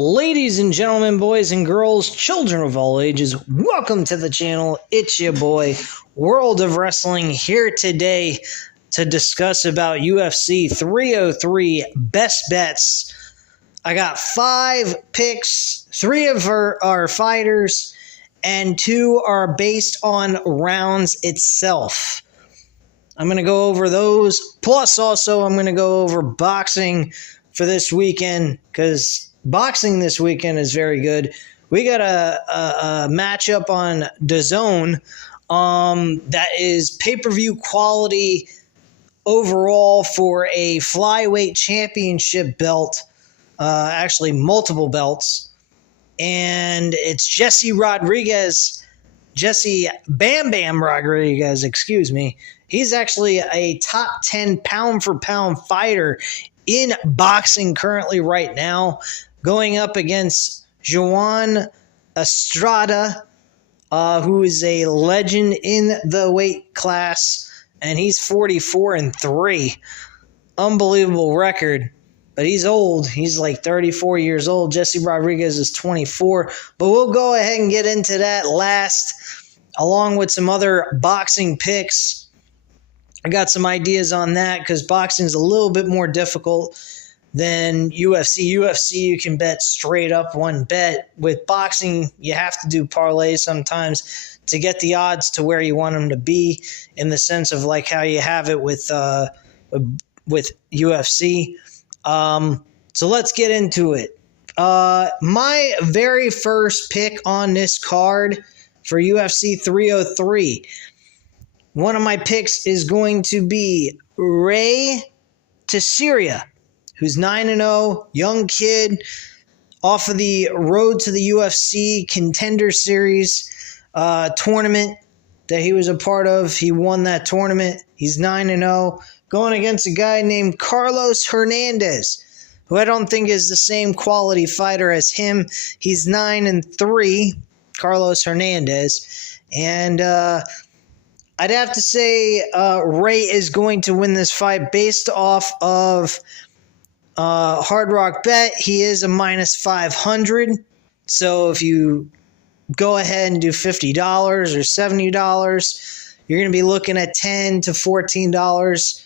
Ladies and gentlemen, boys and girls, children of all ages, welcome to the channel. It's your boy, World of Wrestling, here today to discuss about UFC 303 best bets. I got 5 picks, 3 of our fighters, and 2 are based on rounds itself. I'm going to go over those, plus also I'm going to go over boxing for this weekend, because boxing this weekend is very good. We got a matchup on DAZN that is pay-per-view quality overall for a flyweight championship belt, actually multiple belts, and it's Jesse Bam Bam Rodriguez, excuse me. He's actually a top 10 pound-for-pound fighter in boxing currently right now, going up against João Estrada, who is a legend in the weight class, and he's 44-3. Unbelievable record, but he's old. He's like 34 years old. Jesse Rodriguez is 24, but we'll go ahead and get into that last, along with some other boxing picks. I got some ideas on that because boxing is a little bit more difficult than UFC. UFC, you can bet straight up one bet. With boxing, you have to do parlays sometimes to get the odds to where you want them to be, in the sense of like how you have it with UFC. So let's get into it. My very first pick on this card for UFC 303, one of my picks is going to be Ray Teixeira, who's 9-0, young kid, off of the road to the UFC Contender Series tournament that he was a part of. He won that tournament. He's 9-0, going against a guy named Carlos Hernandez, who I don't think is the same quality fighter as him. He's 9-3, Carlos Hernandez, and I'd have to say Ray is going to win this fight based off of Hard Rock Bet. He is a minus 500. So if you go ahead and do $50 or $70, you're going to be looking at $10 to $14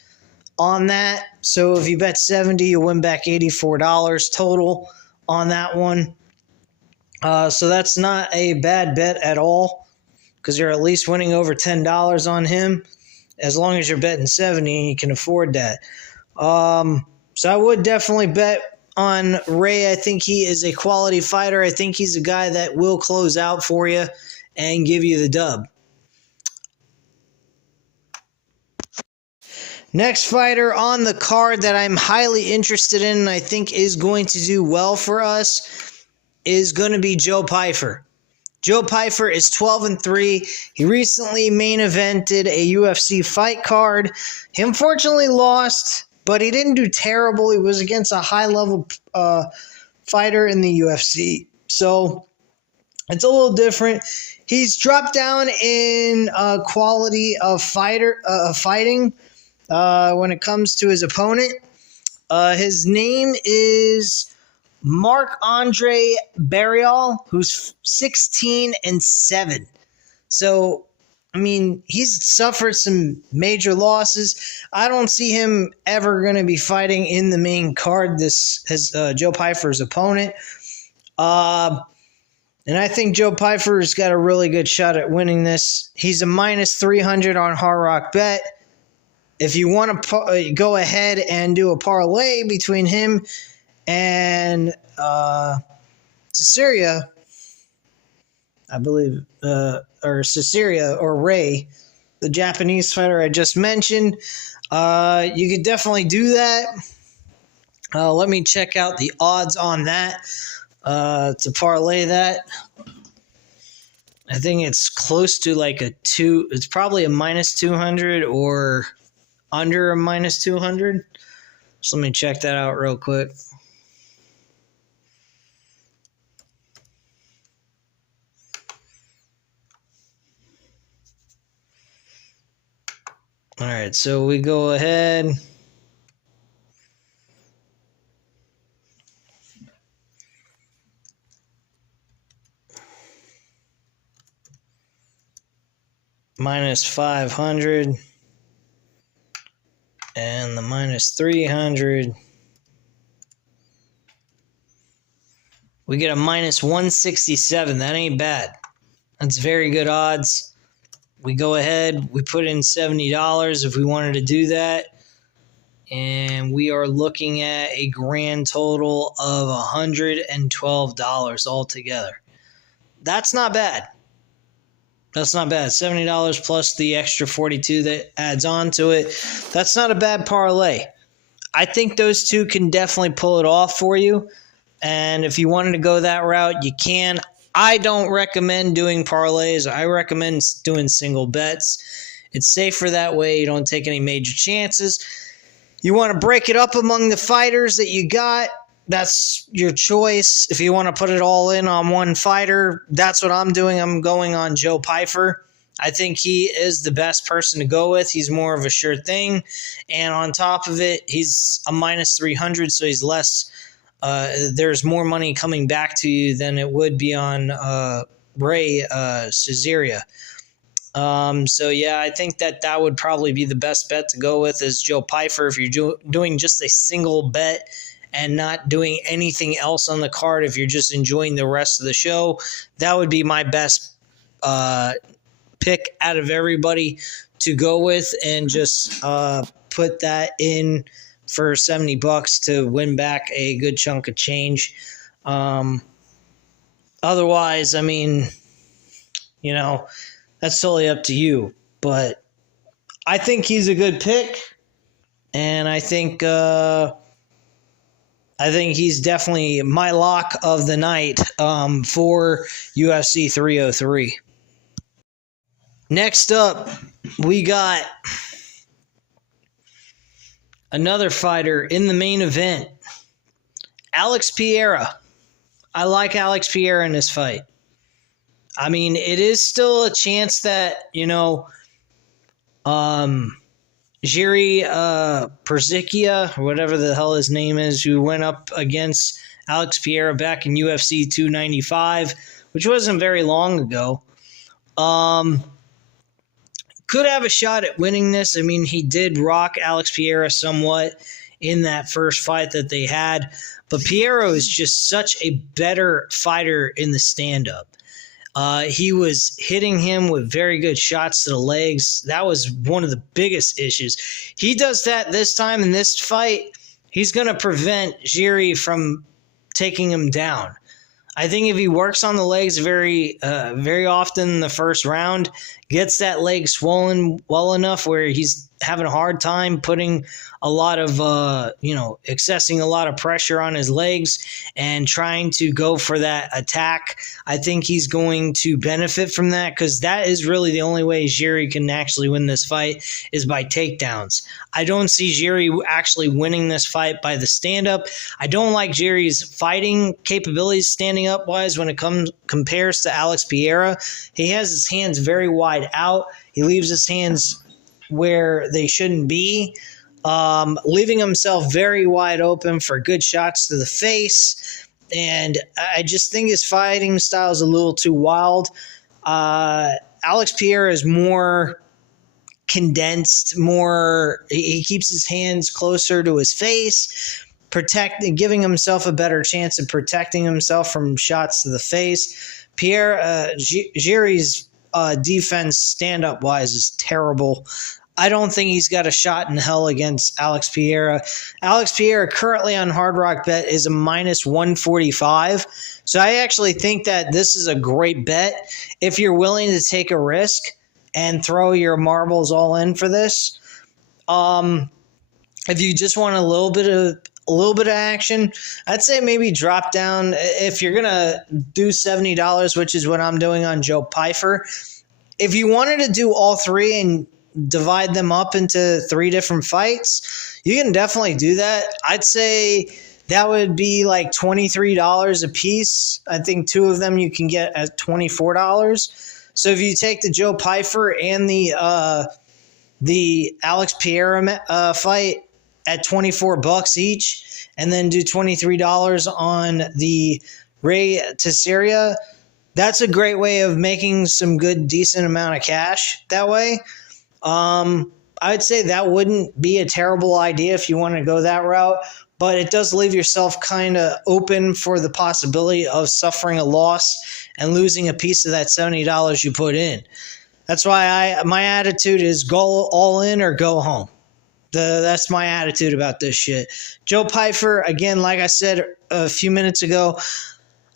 on that. So if you bet 70, you win back $84 total on that one. So that's not a bad bet at all, because you're at least winning over $10 on him, as long as you're betting 70 and you can afford that. So I would definitely bet on Ray. I think he is a quality fighter. I think he's a guy that will close out for you and give you the dub. Next fighter on the card that I'm highly interested in and I think is going to do well for us is going to be Joe Pyfer. Joe Pyfer is 12-3. He recently main evented a UFC fight card. He unfortunately lost, but he didn't do terrible. He was against a high-level fighter in the UFC. So it's a little different. He's dropped down in quality of fighting when it comes to his opponent. His name is Marc-Andre Barriault, who's 16-7. So, I mean, he's suffered some major losses. I don't see him ever going to be fighting in the main card, this as Joe Pyfer's opponent. And I think Joe Pyfer's got a really good shot at winning this. He's a minus 300 on Hard Rock Bet. If you want to go ahead and do a parlay between him and Teixeira, I believe, or Teixeira or Ray, the Japanese fighter I just mentioned, you could definitely do that. Let me check out the odds on that to parlay that. I think it's close to like a 2. It's probably a minus 200 or under a minus 200. So let me check that out real quick. All right, so we go ahead. minus 500 and the minus 300. We get a minus 167. That ain't bad. That's very good odds. We go ahead, we put in $70 if we wanted to do that. And we are looking at a grand total of $112 altogether. That's not bad. That's not bad. $70 plus the extra 42 that adds on to it. That's not a bad parlay. I think those two can definitely pull it off for you. And if you wanted to go that route, you can. I don't recommend doing parlays. I recommend doing single bets. It's safer that way. You don't take any major chances. You want to break it up among the fighters that you got. That's your choice. If you want to put it all in on one fighter, that's what I'm doing. I'm going on Joe Pyfer. I think he is the best person to go with. He's more of a sure thing. And on top of it, he's a minus 300, so he's less. There's more money coming back to you than it would be on Ray Caesarea. So, yeah, I think that would probably be the best bet to go with is Joe Pyfer. If you're doing just a single bet and not doing anything else on the card, if you're just enjoying the rest of the show, that would be my best pick out of everybody to go with, and just put that in for $70 to win back a good chunk of change. Otherwise, I mean, that's totally up to you. But I think he's a good pick, and I think he's definitely my lock of the night for UFC 303. Next up, we got another fighter in the main event, Alex Pereira. I like Alex Pereira in this fight. I mean, it is still a chance that, Jiri Perzikia, or whatever the hell his name is, who went up against Alex Pereira back in UFC 295, which wasn't very long ago, could have a shot at winning this. I mean, he did rock Alex Pereira somewhat in that first fight that they had, but Pereira is just such a better fighter in the stand-up. He was hitting him with very good shots to the legs. That was one of the biggest issues. He does that this time in this fight. He's going to prevent Jiri from taking him down. I think if he works on the legs very often in the first round, gets that leg swollen well enough where he's having a hard time putting a lot of, accessing a lot of pressure on his legs and trying to go for that attack, I think he's going to benefit from that, because that is really the only way Jiri can actually win this fight is by takedowns. I don't see Jiri actually winning this fight by the stand-up. I don't like Jiri's fighting capabilities standing up-wise when it compares to Alex Pereira. He has his hands very wide out. He leaves his hands where they shouldn't be, leaving himself very wide open for good shots to the face. And I just think his fighting style is a little too wild. Alex Pereira is more condensed, he keeps his hands closer to his face, giving himself a better chance of protecting himself from shots to the face. Jiri's defense stand-up wise is terrible. I don't think he's got a shot in hell against Alex Pereira. Alex Pereira currently on Hard Rock Bet is a minus 145. So I actually think that this is a great bet if you're willing to take a risk and throw your marbles all in for this. If you just want a little bit of action, I'd say maybe drop down. If you're gonna do $70, which is what I'm doing on Joe Pyfer, if you wanted to do all three and divide them up into 3 different fights, you can definitely do that. I'd say that would be like $23 a piece. I think 2 of them you can get at $24. So if you take the Joe Pyfer and the Alex Pereira fight at $24 each, and then do $23 on the Ray Caesarea, that's a great way of making some good, decent amount of cash that way. I'd say that wouldn't be a terrible idea if you want to go that route, but it does leave yourself kind of open for the possibility of suffering a loss and losing a piece of that $70 you put in. That's why my attitude is go all in or go home. That's my attitude about this shit. Joe Pyfer, again, like I said a few minutes ago,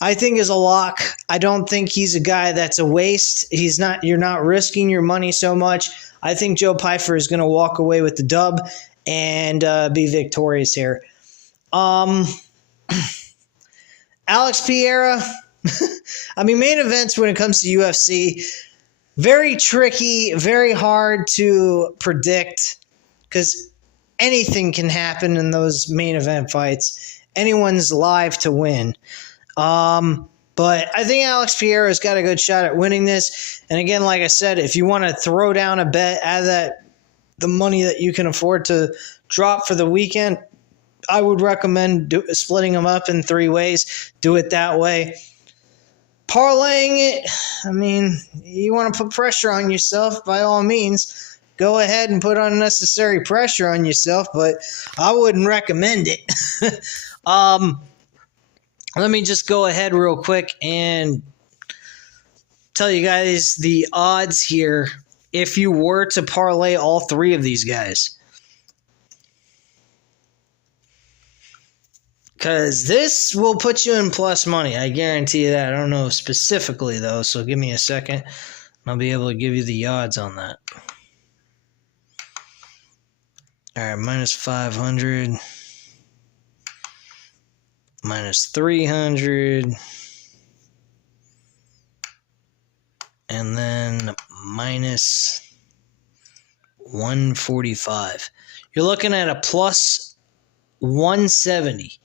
I think is a lock. I don't think he's a guy that's a waste. You're not risking your money so much. I think Joe Pyfer is going to walk away with the dub and be victorious here. Alex Pereira, I mean, main events when it comes to UFC, very tricky, very hard to predict because anything can happen in those main event fights. Anyone's live to win. But I think Alex Pereira's got a good shot at winning this. And again, like I said, if you want to throw down a bet, add the money that you can afford to drop for the weekend, I would recommend splitting them up in 3 ways. Do it that way. Parlaying it, I mean, you want to put pressure on yourself, by all means. Go ahead and put unnecessary pressure on yourself, but I wouldn't recommend it. Let me just go ahead real quick and tell you guys the odds here if you were to parlay all 3 of these guys. Because this will put you in plus money. I guarantee you that. I don't know specifically, though, so give me a second. I'll be able to give you the odds on that. All right, minus 500. Minus 300. And then minus 145. You're looking at a plus 170.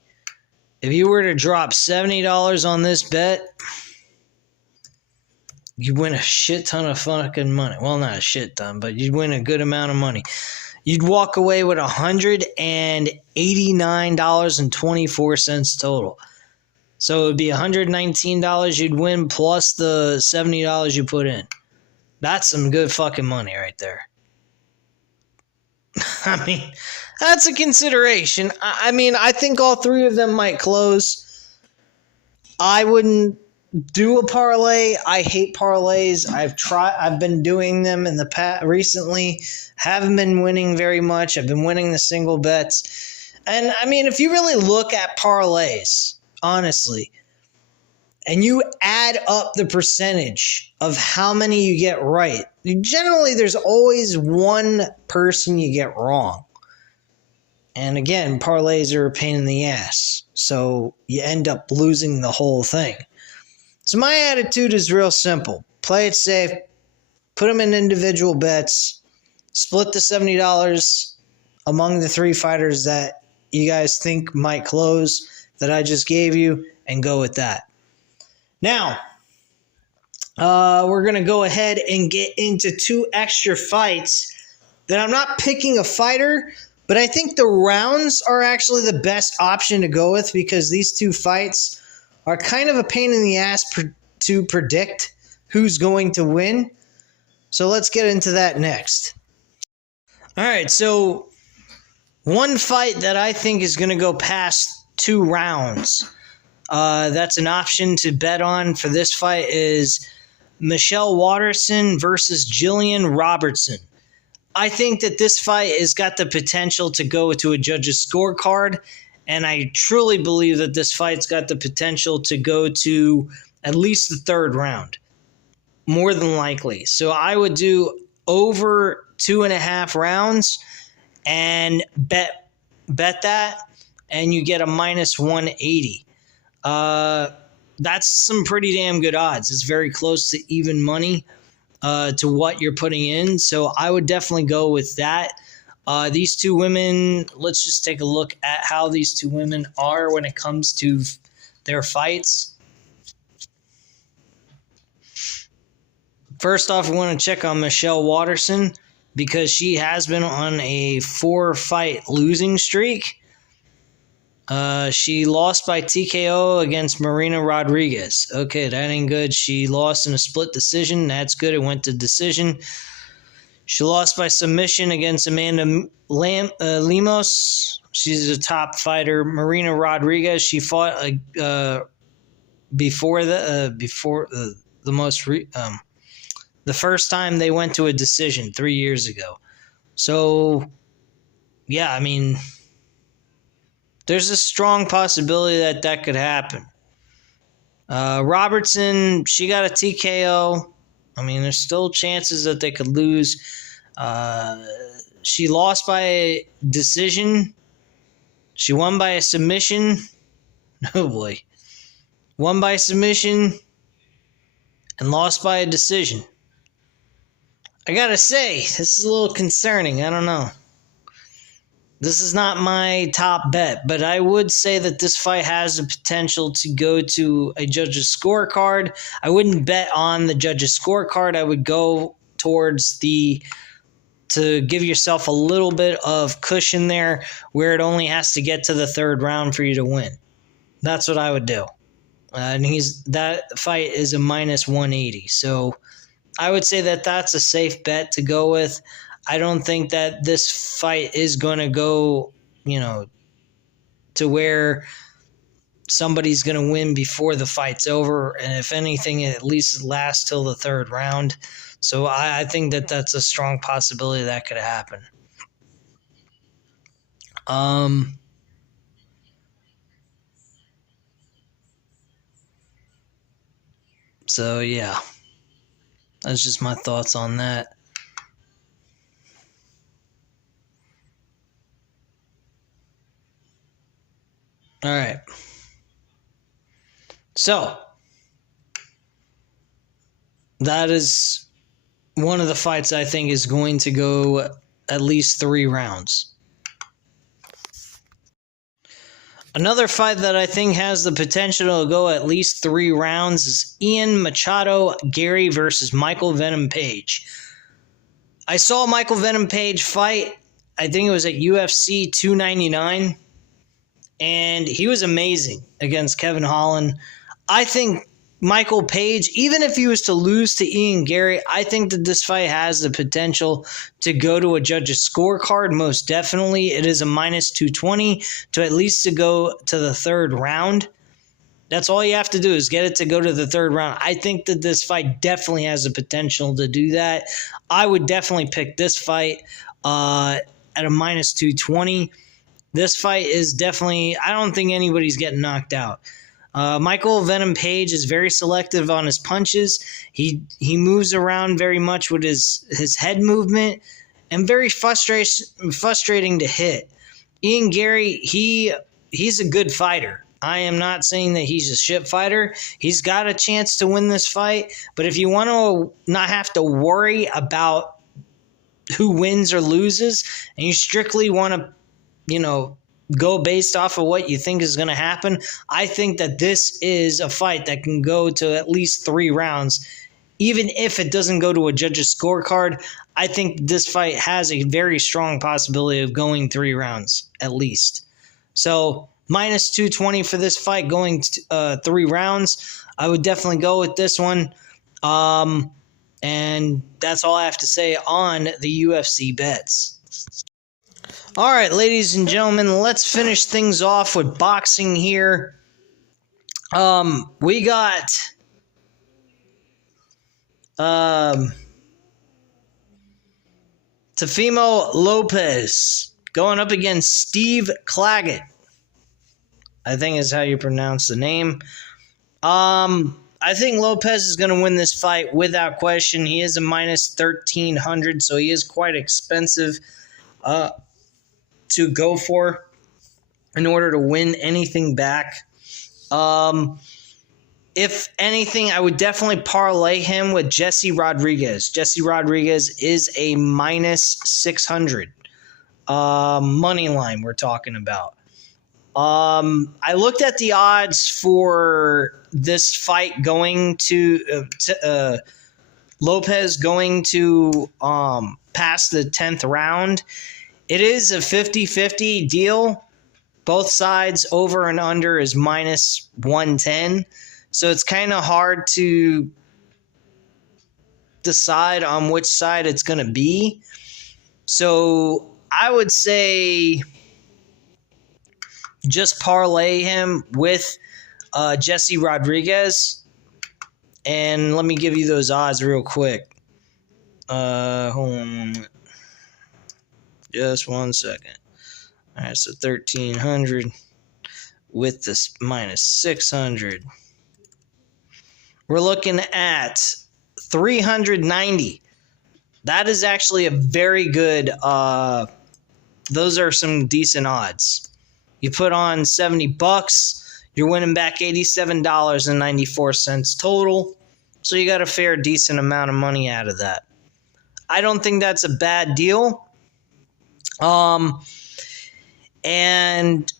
If you were to drop $70 on this bet, you'd win a shit ton of fucking money. Well, not a shit ton, but you'd win a good amount of money. You'd walk away with $189.24 total. So it would be $119 you'd win plus the $70 you put in. That's some good fucking money right there. I mean, that's a consideration. I mean, I think all 3 of them might close. I wouldn't do a parlay. I hate parlays. I've been doing them in the past recently. Haven't been winning very much. I've been winning the single bets. And I mean, if you really look at parlays, honestly, and you add up the percentage of how many you get right, generally there's always one person you get wrong. And again, parlays are a pain in the ass. So you end up losing the whole thing. So my attitude is real simple. Play it safe. Put them in individual bets. Split the $70 among the 3 fighters that you guys think might close that I just gave you, and go with that. Now, we're going to go ahead and get into 2 extra fights that I'm not picking a fighter, but I think the rounds are actually the best option to go with because these 2 fights are kind of a pain in the ass to predict who's going to win. So let's get into that next. All right, so one fight that I think is going to go past 2 rounds, that's an option to bet on for this fight, is Michelle Waterson versus Jillian Robertson. I think that this fight has got the potential to go to a judge's scorecard, and I truly believe that this fight's got the potential to go to at least the 3rd round, more than likely. So I would do over 2.5 rounds and bet that, and you get a minus 180. That's some pretty damn good odds. It's very close to even money to what you're putting in. So I would definitely go with that. These 2 women, let's just take a look at how these 2 women are when it comes to their fights. First off, we want to check on Michelle Waterson because she has been on a 4-fight losing streak. She lost by TKO against Marina Rodriguez. Okay, that ain't good. She lost in a split decision. That's good. It went to decision. She lost by submission against Amanda Lemos. She's a top fighter. Marina Rodriguez. She fought before the first time they went to a decision 3 years ago. So, yeah, I mean, there's a strong possibility that could happen. Robertson, she got a TKO. I mean, there's still chances that they could lose. She lost by a decision. She won by a submission. Oh, boy. Won by submission and lost by a decision. I gotta say, this is a little concerning. I don't know. This is not my top bet, but I would say that this fight has the potential to go to a judge's scorecard. I wouldn't bet on the judge's scorecard. I would go towards to give yourself a little bit of cushion there where it only has to get to the third round for you to win. That's what I would do. And that fight is a minus 180. So I would say that that's a safe bet to go with. I don't think that this fight is going to go, to where somebody's going to win before the fight's over. And if anything, it at least lasts till the third round. So I think that that's a strong possibility that could happen. So, yeah. That's just my thoughts on that. All right. So, that is one of the fights I think is going to go at least 3 rounds. Another fight that I think has the potential to go at least 3 rounds is Ian Machado Garry versus Michael Venom Page. I saw Michael Venom Page fight, I think it was at UFC 299, and he was amazing against Kevin Holland. I think Michael Page, even if he was to lose to Ian Garry, I think that this fight has the potential to go to a judge's scorecard. Most definitely. It is a minus 220 to at least to go to the third round. That's all you have to do is get it to go to the third round. I think that this fight definitely has the potential to do that. I would definitely pick this fight at a minus 220. This fight is definitely, I don't think anybody's getting knocked out. Michael Venom Page is very selective on his punches. He moves around very much with his head movement and very frustrating to hit. Ian Garry, he's a good fighter. I am not saying that he's a shit fighter. He's got a chance to win this fight, but if you want to not have to worry about who wins or loses, and you strictly want to, go based off of what you think is going to happen, I think that this is a fight that can go to at least 3 rounds. Even if it doesn't go to a judge's scorecard, I think this fight has a very strong possibility of going 3 rounds at least. So minus 220 for this fight going 3 rounds. I would definitely go with this one. And that's all I have to say on the UFC bets. All right, ladies and gentlemen, let's finish things off with boxing here. We got Teofimo Lopez going up against Steve Claggett, I think is how you pronounce the name. I think Lopez is going to win this fight without question. He is a minus 1,300, so he is quite expensive to go for in order to win anything back. If anything, I would definitely parlay him with Jesse Rodriguez. Jesse Rodriguez is a minus 600 money line we're talking about. I looked at the odds for this fight going to Lopez going to past the 10th round. It is a 50-50 deal. Both sides over and under is minus 110. So it's kind of hard to decide on which side it's going to be. So I would say just parlay him with Jesse Rodriguez. And let me give you those odds real quick. Hold on 1 minute. Just 1 second. All right, so 1,300 with this minus 600. We're looking at 390. That is actually a very good, those are some decent odds. You put on $70, you're winning back $87.94 total. So you got a fair, decent amount of money out of that. I don't think that's a bad deal. And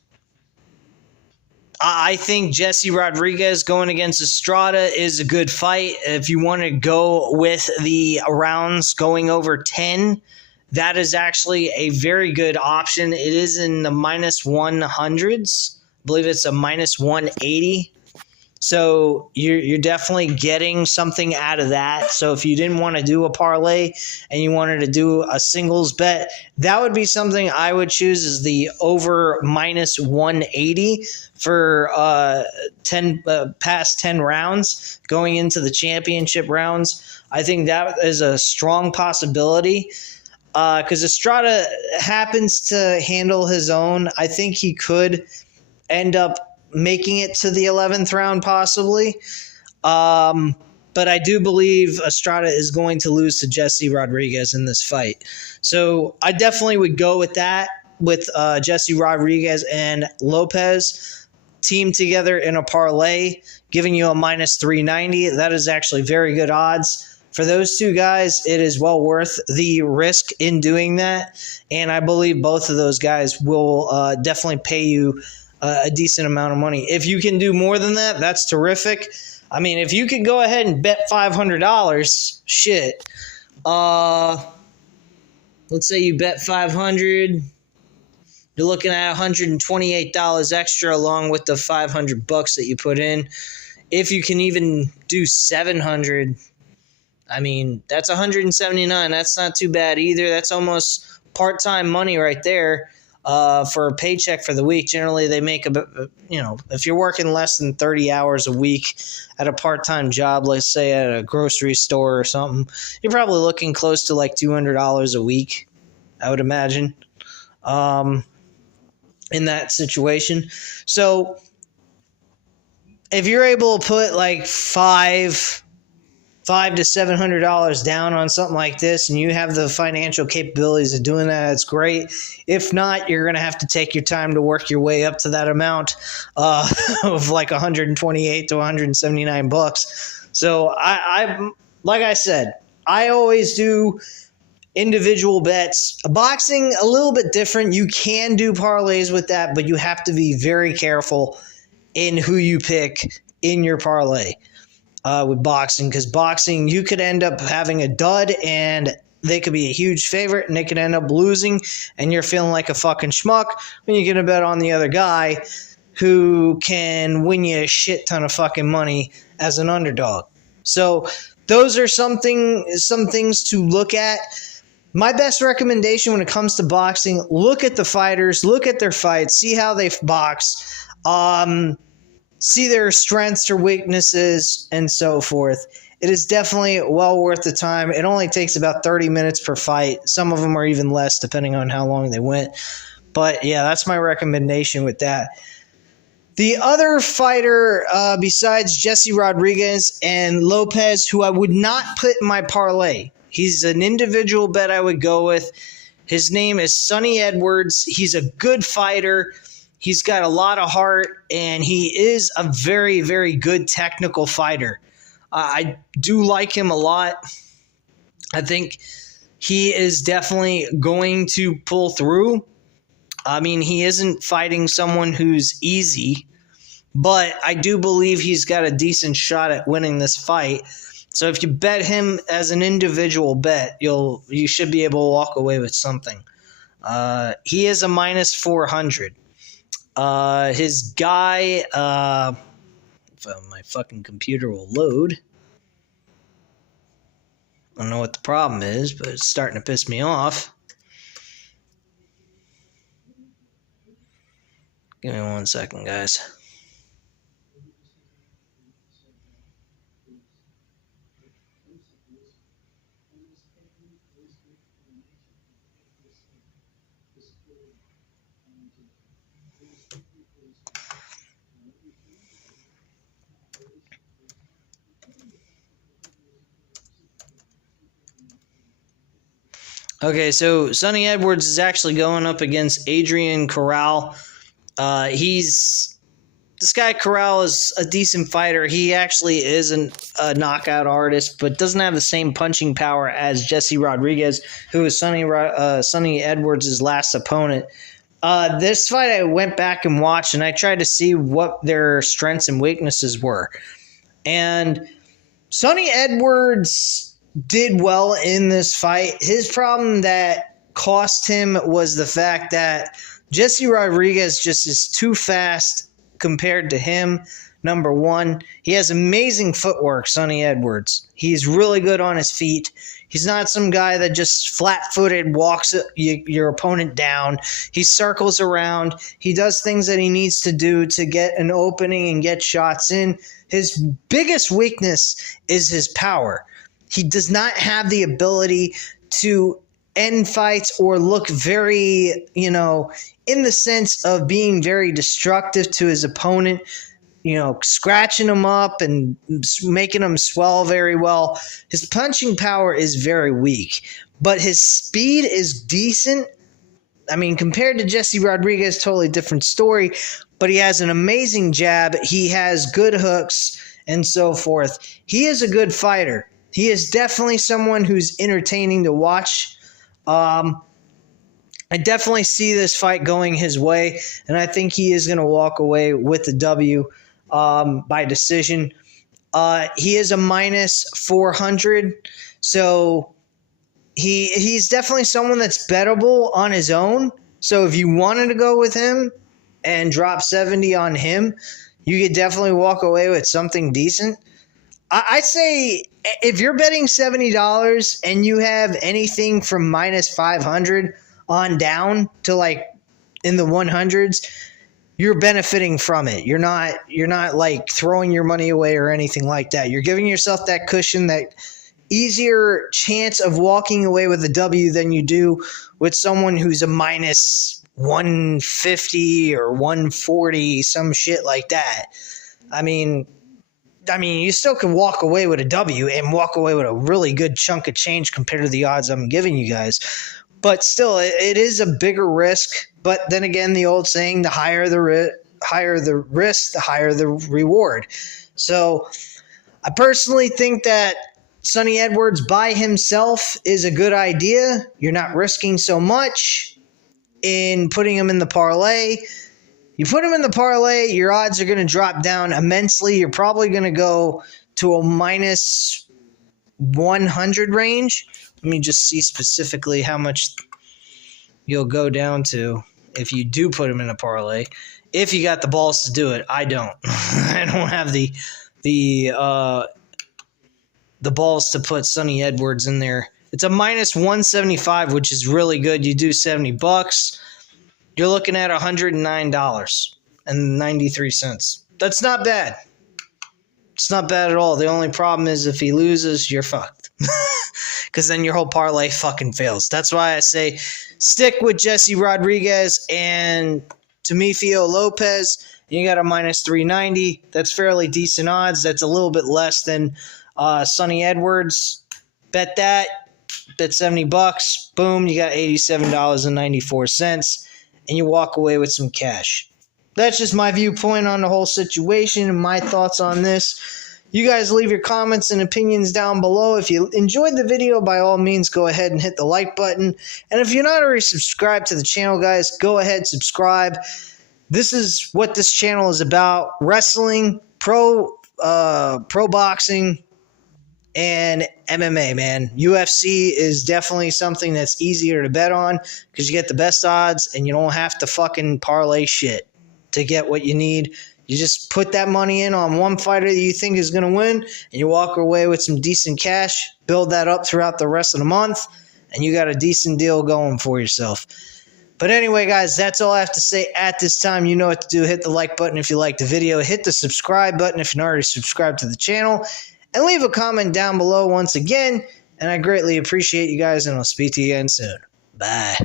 I think Jesse Rodriguez going against Estrada is a good fight. If you want to go with the rounds going over 10, that is actually a very good option. It is in the minus 100s. I believe it's a minus 180. So you're definitely getting something out of that. So if you didn't want to do a parlay and you wanted to do a singles bet, that would be something I would choose as the over minus 180 for past 10 rounds going into the championship rounds. I think that is a strong possibility because Estrada happens to handle his own. I think he could end up making it to the 11th round possibly. But I do believe Estrada is going to lose to Jesse Rodriguez in this fight. So I definitely would go with that, with Jesse Rodriguez and Lopez teamed together in a parlay, giving you a minus 390. That is actually very good odds. For those two guys, it is well worth the risk in doing that. And I believe both of those guys will definitely pay you a decent amount of money. If you can do more than that, that's terrific. I mean, if you could go ahead and bet $500, shit. Let's say you bet $500. You're looking at $128 extra along with the $500 that you put in. If you can even do $700, I mean, that's $179. That's not too bad either. That's almost part-time money right there. For a paycheck for the week. Generally, they make if you're working less than 30 hours a week at a part-time job, let's say at a grocery store or something, you're probably looking close to like $200 a week, I would imagine, in that situation. So if you're able to put like $500 to $700 down on something like this and you have the financial capabilities of doing that, it's great. If not, you're going to have to take your time to work your way up to that amount of like $128 to $179. So I like I said, I always do individual bets. Boxing, a little bit different. You can do parlays with that, but you have to be very careful in who you pick in your parlay. With boxing, because boxing, you could end up having a dud and they could be a huge favorite and they could end up losing and you're feeling like a fucking schmuck when you're going to bet on the other guy who can win you a shit ton of fucking money as an underdog. So those are some things to look at. My best recommendation when it comes to boxing, look at the fighters, look at their fights, see how they box, see their strengths or weaknesses, and so forth. It is definitely well worth the time. It only takes about 30 minutes per fight. Some of them are even less, depending on how long they went. But, yeah, that's my recommendation with that. The other fighter besides Jesse Rodriguez and Lopez, who I would not put in my parlay, he's an individual bet I would go with. His name is Sonny Edwards. He's a good fighter. He's got a lot of heart, and he is a very, very good technical fighter. I do like him a lot. I think he is definitely going to pull through. I mean, he isn't fighting someone who's easy, but I do believe he's got a decent shot at winning this fight. So if you bet him as an individual bet, you should be able to walk away with something. He is a minus 400. His guy, if my fucking computer will load. I don't know what the problem is, but it's starting to piss me off. Give me 1 second, guys. Okay, so Sonny Edwards is actually going up against Adrian Corral. This guy Corral is a decent fighter. He actually is a knockout artist, but doesn't have the same punching power as Jesse Rodriguez, who is Sonny Edwards' last opponent. This fight I went back and watched, and I tried to see what their strengths and weaknesses were. And Sonny Edwards did well in this fight. His problem that cost him was the fact that Jesse Rodriguez just is too fast compared to him. Number one, he has amazing footwork, Sonny Edwards. He's really good on his feet. He's not some guy that just flat-footed walks your opponent down. He circles around. He does things that he needs to do to get an opening and get shots in. His biggest weakness is his power. He does not have the ability to end fights or look very, in the sense of being very destructive to his opponent, scratching him up and making him swell very well. His punching power is very weak, but his speed is decent. I mean, compared to Jesse Rodriguez, totally different story, but he has an amazing jab. He has good hooks and so forth. He is a good fighter. He is definitely someone who's entertaining to watch. I definitely see this fight going his way, and I think he is going to walk away with the W by decision. He is a minus 400, so he's definitely someone that's bettable on his own. So if you wanted to go with him and drop 70 on him, you could definitely walk away with something decent. I say if you're betting $70 and you have anything from minus 500 on down to like in the 100s, you're benefiting from it. You're not like throwing your money away or anything like that. You're giving yourself that cushion, that easier chance of walking away with a W than you do with someone who's a minus 150 or 140, some shit like that. I mean, you still can walk away with a W and walk away with a really good chunk of change compared to the odds I'm giving you guys. But still, it is a bigger risk. But then again, the old saying, the higher the risk, the higher the reward. So I personally think that Sonny Edwards by himself is a good idea. You're not risking so much in putting him in the parlay. You put him in the parlay, your odds are going to drop down immensely. You're probably going to go to a minus 100 range. Let me just see specifically how much you'll go down to if you do put him in a parlay. If you got the balls to do it, I don't. I don't have the balls to put Sonny Edwards in there. It's a minus 175, which is really good. You do $70. You're looking at $109.93. That's not bad. It's not bad at all. The only problem is if he loses, you're fucked. Because then your whole parlay fucking fails. That's why I say stick with Jesse Rodriguez and Teofimo Lopez. You got a minus 390. That's fairly decent odds. That's a little bit less than Sonny Edwards. Bet that. Bet $70. Boom, you got $87.94. And you walk away with some cash. That's just my viewpoint on the whole situation and my thoughts on this. You guys leave your comments and opinions down below. If you enjoyed the video, by all means, go ahead and hit the like button. And if you're not already subscribed to the channel, guys, go ahead, subscribe. This is what this channel is about. Wrestling, pro boxing, and MMA, man. UFC is definitely something that's easier to bet on because you get the best odds and you don't have to fucking parlay shit. to get what you need. You just put that money in on one fighter that you think is going to win, and you walk away with some decent cash, build that up throughout the rest of the month, and you got a decent deal going for yourself. But anyway, guys, that's all I have to say at this time. You know what to do. Hit the like button if you liked the video. Hit the subscribe button if you're not already subscribed to the channel. And leave a comment down below once again. And I greatly appreciate you guys, and I'll speak to you again soon. Bye.